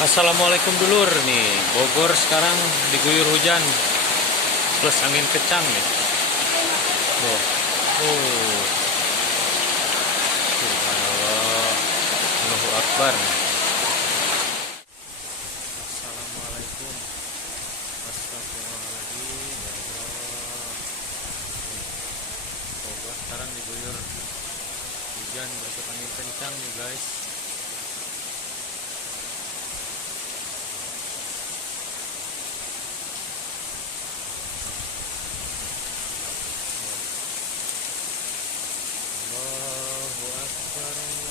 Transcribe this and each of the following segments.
Assalamualaikum dulur nih. Bogor sekarang diguyur hujan plus angin kencang nih. Tuh. Oh. Subhanallah. Allahu Akbar. Assalamualaikum. Astagfirullahaladzim. Ya Allah. Bogor sekarang diguyur hujan berset angin kencang nih guys. Allahu Akbar, Allahu Akbar,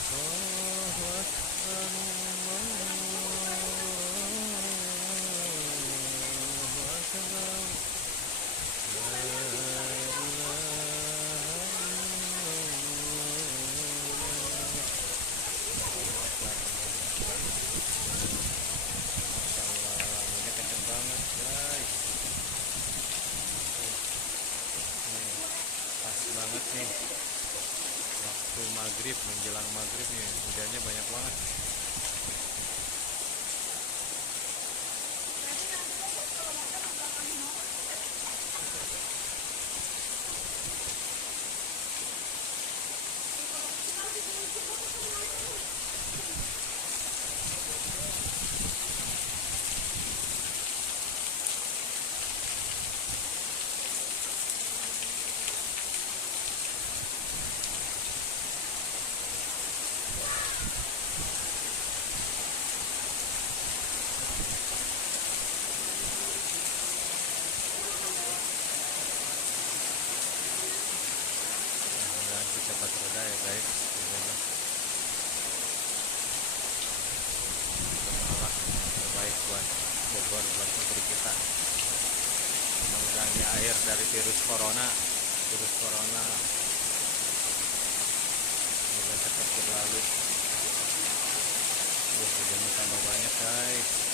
Allahu Akbar, Allahu Akbar. La ilaha illallah. Asyhadu an la banget nih waktu maghrib, menjelang maghrib nih hujannya banyak banget. Cepat reda ya guys, semoga terbaik buat Bogor, buat negeri kita. Semoga ini akhir dari virus corona semoga cepat berlalu. Hujannya tambah banyak guys.